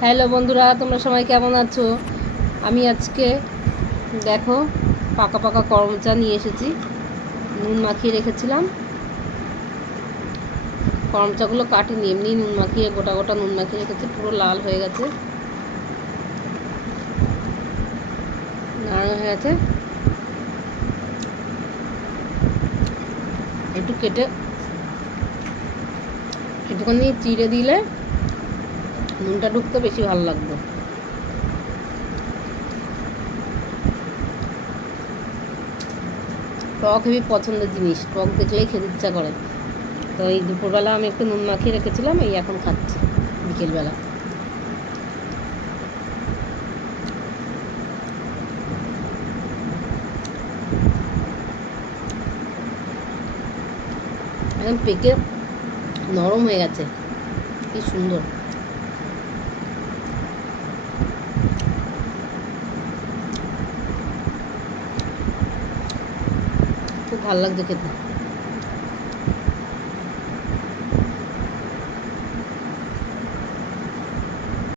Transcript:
Hello বন্ধুরা, তোমরা সবাই কেমন আছো? আমি আজকে দেখো পাকা পাকা করমচা নিয়ে এসেছি। নুন মাখিয়ে রেখেছিলাম। করমচাগুলো কাটিনি, এমনি নুন মাখিয়ে গোটা গোটা নুন মাখিয়ে রেখেছি। পুরো লাল হয়ে গেছে, নাড়ানো হয়ে গেছে। একটু কেটে একটুখানি চিড়ে দিলে নুনটা ঢুকতে বেশি ভালো লাগবে। টক হেবি পছন্দের জিনিস, টক দেখলেই খেতে ইচ্ছা করে। তো এই দুপুরবেলা আমি একটু নুন মাখিয়ে রেখেছিলাম, এই এখন খাচ্ছি বিকেলবেলা। একদম পেকে নরম হয়ে গেছে, কি সুন্দর। খুব ভালো লাগছে খেতে।